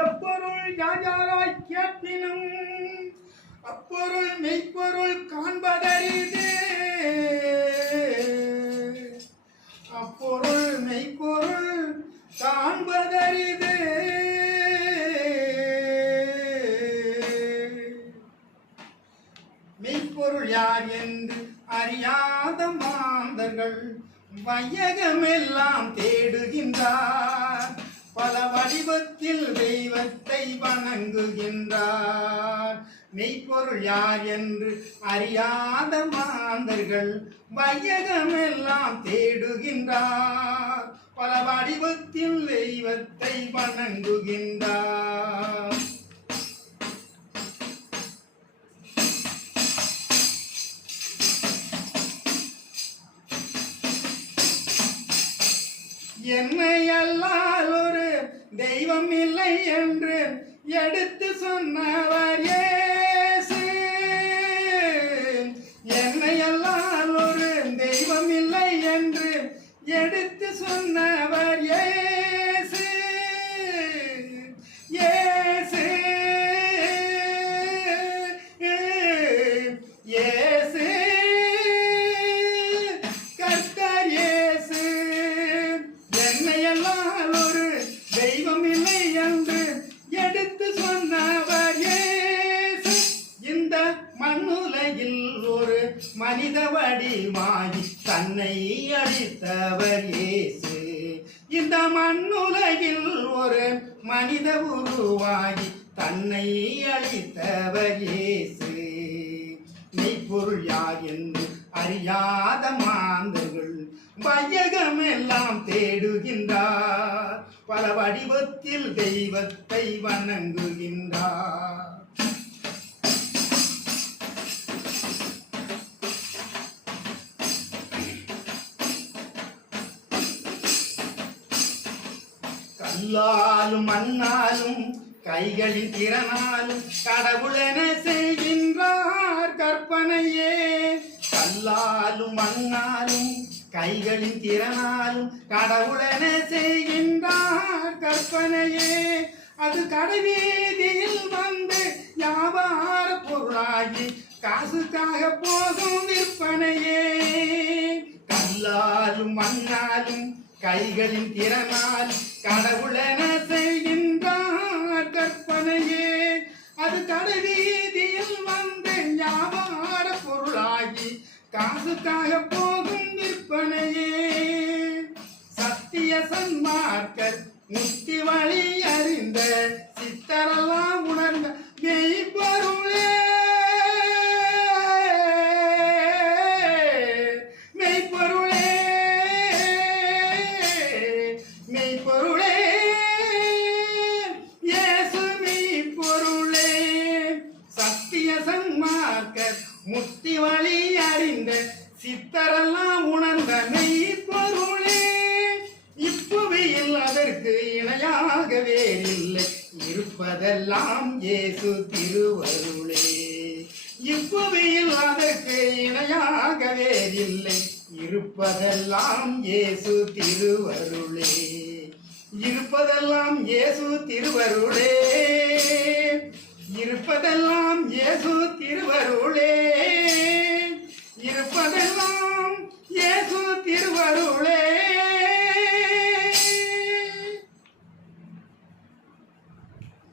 எப்பொருள் யாராய் கேட்பினும் அப்பொருள் மெய்ப்பொருள் காண்பதறிது. அப்பொருள் மெய்ப்பொருள் காண்பதறிது. மெய்ப்பொருள் யார் என்று அறியாத மாந்தர்கள் வையகமெல்லாம் தேடுகின்றார். பல வடிவத்தில் தெய்வத்தை வணங்குகின்றார். மெய்ப்பொருள் யார் என்று அறியாத மாந்தர்கள் வையகமெல்லாம் தேடுகின்றார். பல வடிவத்தில் தெய்வத்தை வணங்குகின்றார். என்னை அல்லால் ஒரு தெய்வம் இல்லை என்று எடுத்து சொன்னவர் இயேசு. என்னை அல்லால் ஒரு தெய்வம் இல்லை என்று எடுத்து சொன்னவர் இயேசு. இயேசு இயேசு கர்த்தர் இயேசு. என்னையெல்லாம் ஒரு தெய்வம் இல்லை என்று எடுத்து சொன்னவர் இயேசு. இந்த மண்ணுலகில் ஒரு மனித வடிவாகி தன்னை அளித்தவர் இயேசு. இந்த மண்ணுலகில் ஒரு மனித உருவாகி தன்னை அளித்தவர் இயேசு. மெய்ப்பொருள் யார் என்று அறியாத மாந்தர்கள் வையகமெல்லாம் தேடுகின்றார். பல வடிவத்தில் தெய்வத்தை வணங்குகின்றார். கல்லாலும் மண்ணாலும் கைகளின் திறனாலும் கடவுளென செய்கின்றார் கற்பனையே. கல்லாலும் மண்ணாலும் கைகளின் திறனாலும் கடவுளென செய்கின்றார் கற்பனையே. அது கடைவீதியில் வந்து வியாபார பொருளாகி காசுக்காக போகும் விற்பனையே. கல்லாலும் மண்ணாலும் கைகளின் திறனால் கடவுளென செய்கின்றார் கற்பனையே. அது கடைவீதியில் வந்து வியாபார பொருளாகி காசுக்காக போகும் விற்பனையே. சத்திய சன்மார்க்கர் முக்தி வழி அறிந்த சித்தரெல்லாம் உணர்ந்த மெய்ப்பொருளே. மெய்ப்பொருளே மெய்ப்பொருளே இயேசு மெய்ப்பொருளே. சத்திய சன்மார்க்கர் முக்தி வழி அறிந்த சித்தரெல்லாம் உணர்ந்த மெய்ப்பொருளே. இப்புவியில் அதற்கு இணையாக வேறில்லை இருப்பதெல்லாம் இயேசு திருவருளே. இப்புவியில் அதற்கு இணையாக வேறில்லை இருப்பதெல்லாம் இயேசு திருவருளே. இருப்பதெல்லாம் இயேசு திருவருளே. இருப்பதெல்லாம் இயேசு திருவருளே. இருப்பதெல்லாம் இயேசு திருவருளே.